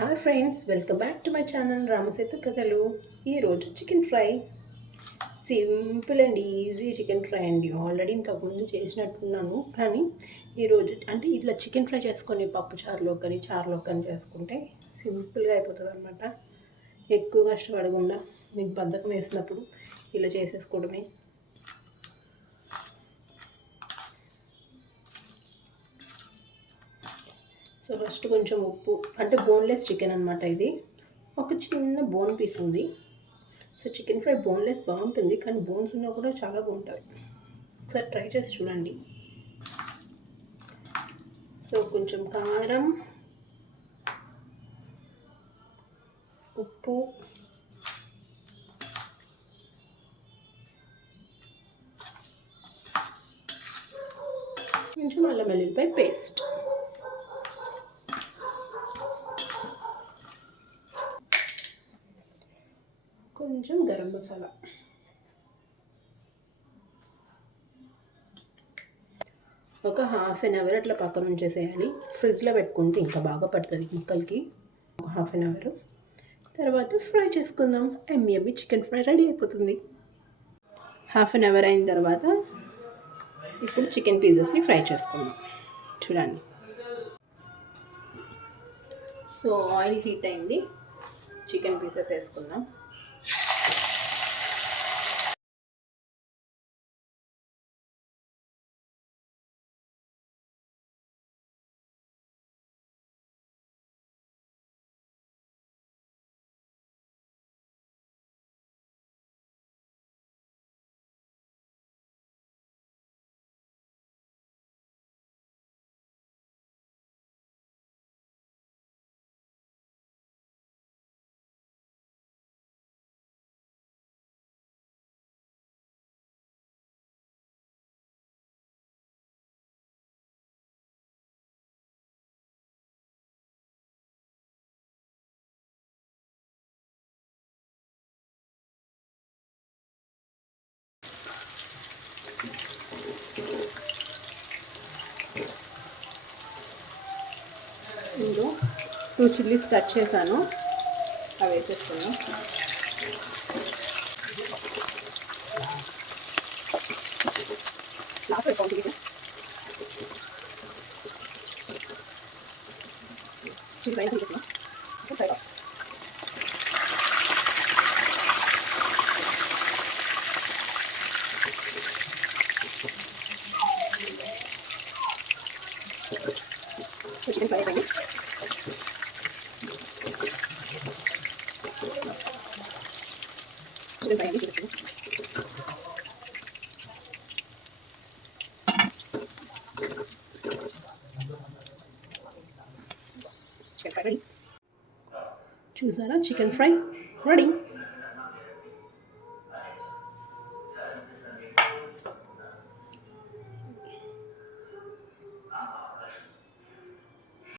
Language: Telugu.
Hi friends welcome back to my channel Ramasethu కథలు ఈరోజు chicken fry simple and easy chicken fry అండి. ఆల్రెడీ ఇంతకుముందు చేసినట్టున్నాను. కానీ ఈరోజు అంటే ఇట్లా చికెన్ ఫ్రై చేసుకొని పప్పు చారులో కానీ చారులో కానీ చేసుకుంటే సింపుల్గా అయిపోతుంది అనమాట ఎక్కువ కష్టపడకుండా మీకు బద్ధకం వేసినప్పుడు ఇలా చేసేసుకోవడమే. సో ఫస్ట్ కొంచెం ఉప్పు అంటే బోన్లెస్ చికెన్ అనమాట ఇది. ఒక చిన్న బోన్ పీస్ ఉంది. సో చికెన్ ఫ్రై బోన్లెస్ బాగుంటుంది కానీ బోన్స్ ఉన్నా కూడా చాలా బాగుంటుంది ఒకసారి ట్రై చేసి చూడండి. సో కొంచెం కారం ఉప్పు కొంచెం అల్లం వెల్లుల్లిపాయ పేస్ట్ కొంచెం గరం మసాలా. ఒక హాఫ్ అన్ అవర్ అట్లా పక్కన ఉంచేసేయాలి. ఫ్రిడ్జ్లో పెట్టుకుంటే ఇంకా బాగా పడుతుంది ముక్కలకి. ఒక హాఫ్ అన్ అవర్. తర్వాత ఫ్రై చేసుకుందాం. ఎమ్మి ఎమ్మి చికెన్ ఫ్రై రెడీ అయిపోతుంది. హాఫ్ అన్ అవర్ అయిన తర్వాత ఇప్పుడు చికెన్ పీసెస్ని ఫ్రై చేసుకుందాం. చూడండి. సో ఆయిల్ హీట్ అయింది. చికెన్ పీసెస్ వేసుకుందాం. ఇందులో టూ చిల్లీస్ కట్ చేశాను. అవి వేసేసుకున్నాం చికెన్ ఫ్రై అయిపోయింది చికెన్ ఫ్రై అయింది చూపించండి చికెన్ ఫ్రై రెడీ చూసారా చికెన్ ఫ్రై రెడీ